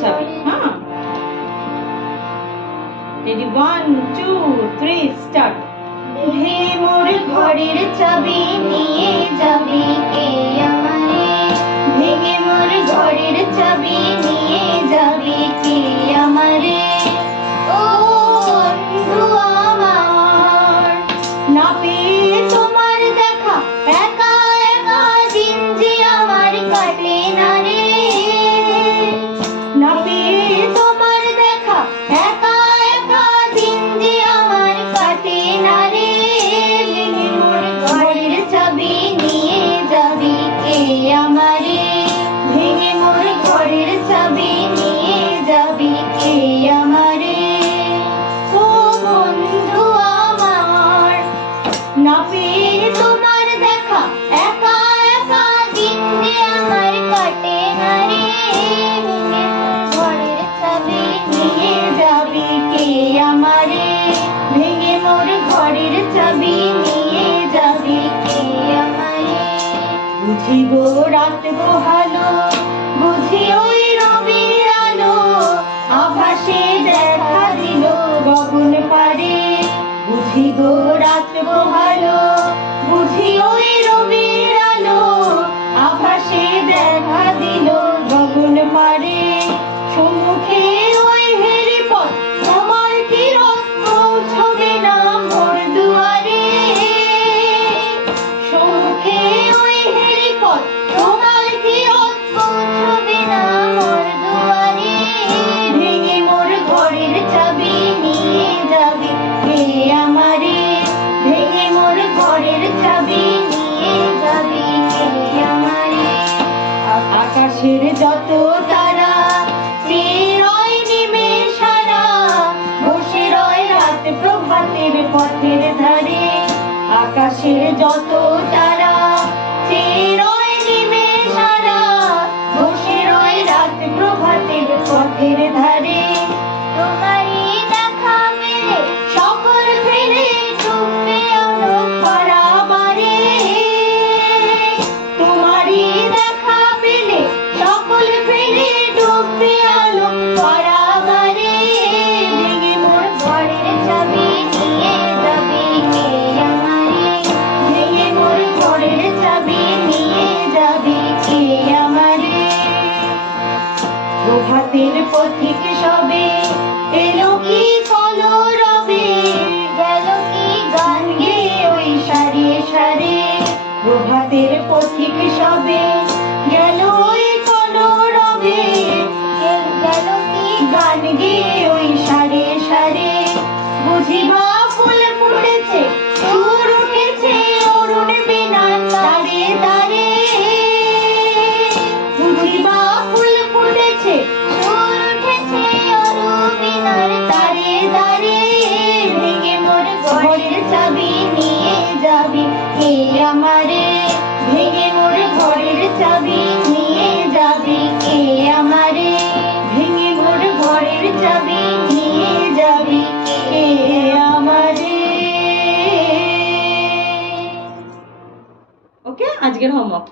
চাবি। হ্যাঁ, ready, 1 2 3 start. ভেঙে মোর ঘরের চাবি নিয়ে যাবি কে আমারে, ভেঙে মোর ঘরের চাবি নিয়ে যাবি কে আমারে। ও বন্ধু আমার, না পেয়ে তোমার দেখা একা একা দিন যে আমার কাটে না রে, না পেয়ে তোমার দেখা একা একা দিন যে আমার কাটে না রে। ভেঙে মোর ঘরের চাবি নিয়ে যাবি কে আমারে, ভেঙে মোর ঘরের চাবি নিয়ে যাবি কে আমারে। ও বন্ধু আমার, না পেয়ে তোমার দেখা একা একা দিন যে আমার কাটে না রে। ভেঙে মোর ঘরের চাবি নিয়ে যাবি কে আমারে, ভেঙে মোর ঘরের চাবি নিয়ে যাবি কে আমারে। বুঝি গো রাত পোহালো, বুঝি ওই রবির আলো আভাসে দেখা দিল গগন পারে। বুঝি গো রাত পোহালো, বুঝি ওই রবির আলো আভাসে দেখা দিল গগন পারে। সম্মুখে ওই হেরিপথ তোমার কিরণ পৌঁছবে না মোর দুয়ারে। সম্মুখে ওই হেরিপথ তোমার কিরণ পৌঁছবে না মোর দুয়ারে। ভেঙে মোর ঘরের চাবি নিয়ে যাবি কে আমারে, ভেঙে মোর ঘরের চাবি নিয়ে যাবি কে আমারে। আকাশের যত তারা চেয়ে রয় নিমেষ সারা, বসে রয় রাত প্রভাতের পথের ধারে। আকাশের যত তারা চেয়ে রয় নিমেষ সারা, বসে রয় রাত প্রভাতের পথের ধারে। তোমারই দেখা পেলে সকল ফেলে ডুববে আলোক পারাবারে। তোমারই দেখা পেলে সকল ফেলে ডুববে আলোক পারাবারে। ভেঙে মোর ঘরের চাবি নিয়ে যাবি কে আমারে, ভেঙে মোর ঘরের চাবি নিয়ে যাবি কে আমারে। প্রভাতের পথিক সবে এলো কি কলরবে, গেল কি গান গেয়ে ওই সারে সারে। প্রভাতের পথিক সবে গেল ওই কলরবে, গেল কি গান গেয়ে ওই সারে সারে। বুঝিবা ফুল ফুটেছে সুর উঠেছে অরুণ বীণার তারে তারে। বুঝিবা ফুল ফুটেছে সুর উঠেছে অরুণ বীণার তারে তারে। ভেঙে মোর ঘরের চাবি নিয়ে যাবি কে আমারে, ভেঙে মোর ঘরের চাবি নিয়ে যাবি কে আমারে, ভেঙে মোর ঘরের চাবি নিয়ে যাবি কে আমারে। ওকে, আজকের হোমওয়ার্ক।